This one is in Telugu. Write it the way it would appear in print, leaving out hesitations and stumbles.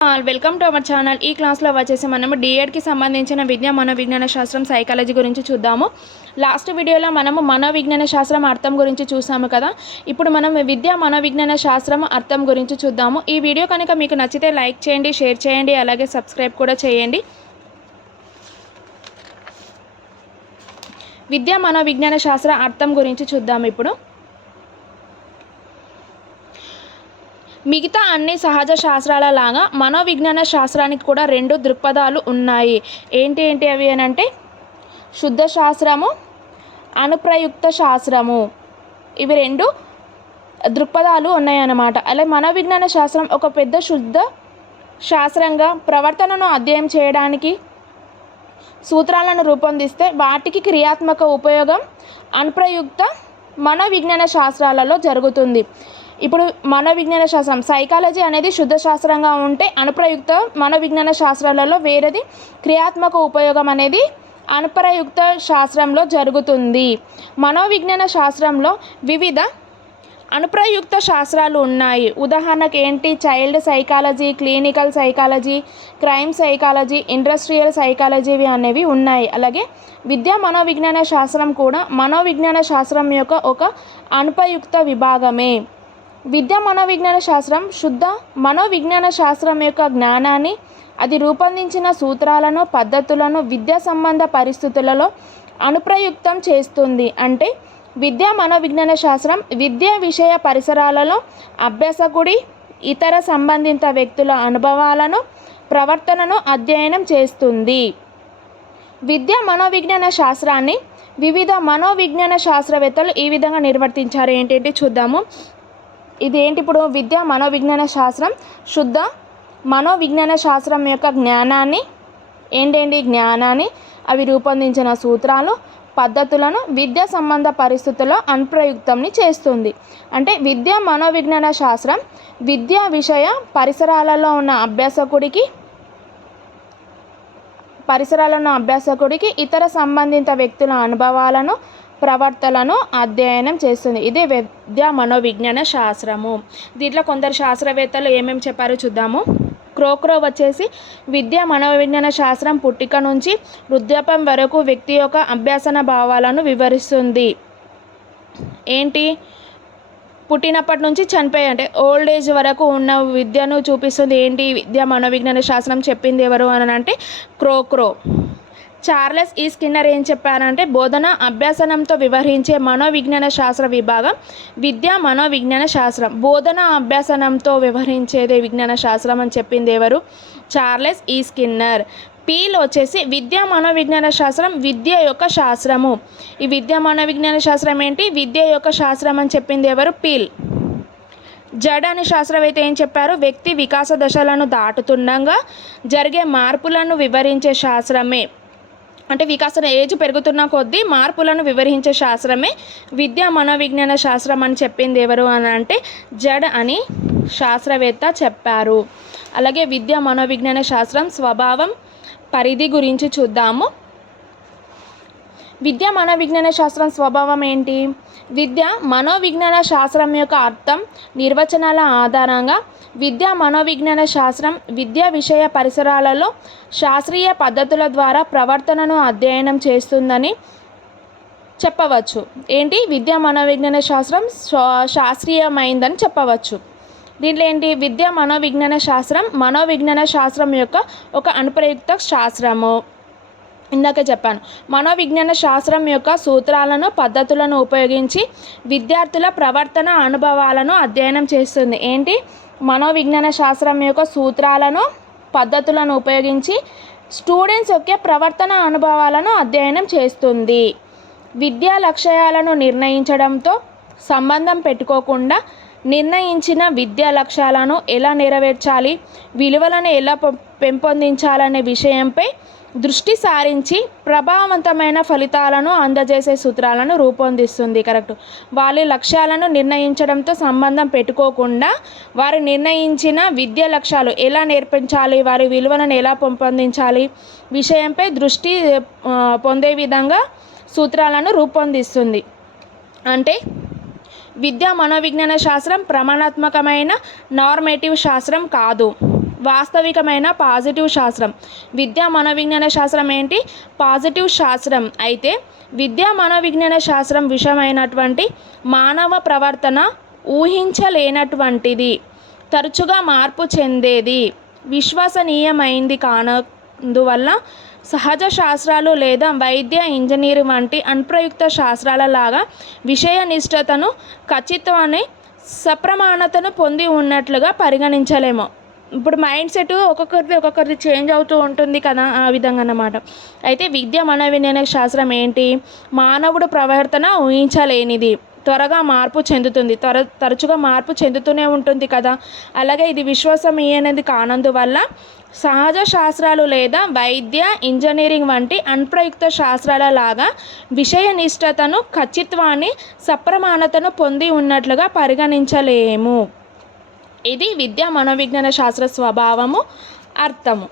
Welcome to our channel. ఈ క్లాస్లో వచ్చేసి మనము డిఎడ్కి సంబంధించిన విద్య మనోవిజ్ఞాన శాస్త్రం సైకాలజీ గురించి చూద్దాము. లాస్ట్ వీడియోలో మనము మనోవిజ్ఞాన శాస్త్రం అర్థం గురించి చూసాము కదా. ఇప్పుడు మనం విద్య మనోవిజ్ఞాన శాస్త్రం అర్థం గురించి చూద్దాము. ఈ వీడియో కనుక మీకు నచ్చితే లైక్ చేయండి, షేర్ చేయండి, అలాగే సబ్స్క్రైబ్ కూడా చేయండి. విద్య మనోవిజ్ఞాన శాస్త్ర అర్థం గురించి చూద్దాము. ఇప్పుడు మిగతా అన్ని సహజ శాస్త్రాల లాగా మనోవిజ్ఞాన శాస్త్రానికి కూడా రెండు దృక్పథాలు ఉన్నాయి. ఏంటి అవి అంటే శుద్ధ శాస్త్రము, అనుప్రయుక్త శాస్త్రము. ఇవి రెండు దృక్పథాలు ఉన్నాయన్నమాట. అలాగే మనోవిజ్ఞాన శాస్త్రం ఒక పెద్ద శుద్ధ శాస్త్రంగా ప్రవర్తనను అధ్యయనం చేయడానికి సూత్రాలను రూపొందిస్తే వాటికి క్రియాత్మక ఉపయోగం అనుప్రయుక్త మనోవిజ్ఞాన శాస్త్రాలలో జరుగుతుంది. ఇప్పుడు మనోవిజ్ఞాన శాస్త్రం సైకాలజీ అనేది శుద్ధ శాస్త్రంగా ఉంటే అనుప్రయుక్త మనోవిజ్ఞాన శాస్త్రాలలో వేరేది క్రియాత్మక ఉపయోగం అనేది అనుప్రయుక్త శాస్త్రంలో జరుగుతుంది. మనోవిజ్ఞాన శాస్త్రంలో వివిధ అనుప్రయుక్త శాస్త్రాలు ఉన్నాయి. ఉదాహరణకు ఏంటి? Child psychology, clinical psychology, crime psychology, industrial psychology అనేవి ఉన్నాయి. అలాగే విద్యా మనోవిజ్ఞాన శాస్త్రం కూడా మనోవిజ్ఞాన శాస్త్రం యొక్క ఒక అనుపయుక్త విభాగమే. విద్యా మనోవిజ్ఞాన శాస్త్రం శుద్ధ మనోవిజ్ఞాన శాస్త్రం యొక్క జ్ఞానాన్ని, అది రూపొందించిన సూత్రాలను, పద్ధతులను విద్యా సంబంధ పరిస్థితులలో అనుప్రయుక్తం చేస్తుంది. అంటే విద్యా మనోవిజ్ఞాన శాస్త్రం విద్యా విషయ పరిసరాలలో అభ్యాసకుడి, ఇతర సంబంధిత వ్యక్తుల అనుభవాలను, ప్రవర్తనను అధ్యయనం చేస్తుంది. విద్యా మనోవిజ్ఞాన శాస్త్రాన్ని వివిధ మనోవిజ్ఞాన శాస్త్రవేత్తలు ఈ విధంగా నిర్వర్తించారు. ఏంటంటే చూద్దాము. ఇదేంటి? ఇప్పుడు విద్యా మనోవిజ్ఞాన శాస్త్రం శుద్ధ మనోవిజ్ఞాన శాస్త్రం యొక్క జ్ఞానాన్ని, జ్ఞానాన్ని, అవి రూపొందించిన సూత్రాలు, పద్ధతులను విద్యా సంబంధ పరిస్థితుల్లో అనుప్రయుక్తంని చేస్తుంది. అంటే విద్యా మనోవిజ్ఞాన శాస్త్రం విద్యా విషయ పరిసరాలలో ఉన్న అభ్యాసకుడికి ఇతర సంబంధిత వ్యక్తుల అనుభవాలను, ప్రవర్తనలను అధ్యయనం చేస్తుంది. ఇదే విద్యా మనోవిజ్ఞాన శాస్త్రము. దీంట్లో కొందరు శాస్త్రవేత్తలు ఏమేమి చెప్పారో చూద్దాము. క్రోక్రో వచ్చేసి విద్యా మనోవిజ్ఞాన శాస్త్రం పుట్టిక నుంచి వృద్ధాప్యం వరకు వ్యక్తి యొక్క అభ్యాసన భావాలను వివరిస్తుంది. ఏంటి? పుట్టినప్పటి నుంచి చనిపోయి అంటే ఓల్డ్ ఏజ్ వరకు ఉన్న విద్యను చూపిస్తుంది. ఏంటి విద్యా మనోవిజ్ఞాన శాస్త్రం చెప్పింది ఎవరు అని అంటే క్రోక్రో. చార్లెస్ ఈ స్కిన్నర్ ఏం చెప్పారంటే బోధన అభ్యాసనంతో వ్యవహరించే మనోవిజ్ఞాన శాస్త్ర విభాగం విద్యా మనోవిజ్ఞాన శాస్త్రం. బోధన అభ్యాసనంతో వ్యవహరించేదే విజ్ఞాన శాస్త్రం అని చెప్పింది ఎవరు? చార్లెస్ ఈ స్కిన్నర్. పీల్ వచ్చేసి విద్యా మనోవిజ్ఞాన శాస్త్రం విద్య యొక్క శాస్త్రము. ఈ విద్యా మనోవిజ్ఞాన శాస్త్రం ఏంటి? విద్య యొక్క శాస్త్రం అని చెప్పింది ఎవరు? పీల్. జడ్ అనే శాస్త్రవేత్త ఏం చెప్పారు? వ్యక్తి వికాస దశలను దాటుతుండగా జరిగే మార్పులను వివరించే శాస్త్రమే. అంటే వికాసన ఏజ్ పెరుగుతున్న కొద్దీ మార్పులను వివరించే శాస్త్రమే విద్యా మనోవిజ్ఞాన శాస్త్రం అని చెప్పింది ఎవరు అని అంటే జడ్ అని శాస్త్రవేత్త చెప్పారు. అలాగే విద్యా మనోవిజ్ఞాన శాస్త్రం స్వభావం, పరిధి గురించి చూద్దాము. విద్యా మనోవిజ్ఞాన శాస్త్రం స్వభావం ఏంటి? విద్య మనోవిజ్ఞాన శాస్త్రం యొక్క అర్థం, నిర్వచనాల ఆధారంగా విద్యా మనోవిజ్ఞాన శాస్త్రం విద్యా విషయ పరిసరాలలో శాస్త్రీయ పద్ధతుల ద్వారా ప్రవర్తనను అధ్యయనం చేస్తుందని చెప్పవచ్చు. ఏంటి? విద్యా మనోవిజ్ఞాన శాస్త్రం శాస్త్రీయమైందని చెప్పవచ్చు. దీంట్లో ఏంటి? విద్యా మనోవిజ్ఞాన శాస్త్రం మనోవిజ్ఞాన శాస్త్రం యొక్క ఒక అనుప్రయుక్త శాస్త్రము. ఇందాక చెప్పాను. మనోవిజ్ఞాన శాస్త్రం యొక్క సూత్రాలను, పద్ధతులను ఉపయోగించి విద్యార్థుల ప్రవర్తన, అనుభవాలను అధ్యయనం చేస్తుంది. ఏంటి? మనోవిజ్ఞాన శాస్త్రం యొక్క సూత్రాలను, పద్ధతులను ఉపయోగించి స్టూడెంట్స్ యొక్క ప్రవర్తన, అనుభవాలను అధ్యయనం చేస్తుంది. విద్యా లక్ష్యాలను నిర్ణయించడంతో సంబంధం పెట్టుకోకుండా నిర్ణయించిన విద్యా లక్ష్యాలను ఎలా నెరవేర్చాలి, విలువలను ఎలా పెంపొందించాలనే విషయంపై దృష్టి సారించి ప్రభావవంతమైన ఫలితాలను అందజేసే సూత్రాలను రూపొందిస్తుంది. కరెక్ట్. వాళ్ళ లక్ష్యాలను నిర్ణయించడంతో సంబంధం పెట్టుకోకుండా వారు నిర్ణయించిన విద్యా లక్ష్యాలు ఎలా నేర్పించాలి, వారి విలువలను ఎలా పెంపొందించాలి విషయంపై దృష్టి పొందే విధంగా సూత్రాలను రూపొందిస్తుంది. అంటే విద్యా మనోవిజ్ఞాన శాస్త్రం ప్రమాణాత్మకమైన నార్మేటివ్ శాస్త్రం కాదు. వాస్తవికమైన పాజిటివ్ శాస్త్రం. విద్యా మనోవిజ్ఞాన శాస్త్రం ఏంటి? పాజిటివ్ శాస్త్రం. అయితే విద్యా మనోవిజ్ఞాన శాస్త్రం విషయమైనటువంటి మానవ ప్రవర్తన ఊహించలేనటువంటిది, తరచుగా మార్పు చెందేది, విశ్వసనీయమైంది కానందువల్ల సహజ శాస్త్రాలు లేదా వైద్య, ఇంజనీర్ వంటి అప్రయుక్త శాస్త్రాల లాగా విషయ నిష్టతను, ఖచ్చితత్వాన్ని, సప్రమాణతను పొంది ఉన్నట్లుగా పరిగణించలేము. ఇప్పుడు మైండ్ సెట్ ఒక్కొక్కరిది చేంజ్ అవుతూ ఉంటుంది కదా, ఆ విధంగా అన్నమాట. అయితే విద్య మనోవిజ్ఞాన శాస్త్రం ఏంటి? మానవుడు ప్రవర్తన ఊహించలేనిది, త్వరగా మార్పు చెందుతుంది, తరచుగా మార్పు చెందుతూనే ఉంటుంది కదా. అలాగే ఇది విశ్వసనీయమైనది కానందువల్ల సహజ శాస్త్రాలు లేదా వైద్య, ఇంజనీరింగ్ వంటి అప్రయుక్త శాస్త్రాల లాగా విషయ నిష్టతను, ఖచ్చితత్వాన్ని, సప్రమాణతను పొంది ఉన్నట్లుగా పరిగణించలేము. ఇది విద్యా మనోవిజ్ఞాన శాస్త్ర స్వభావము, అర్థము.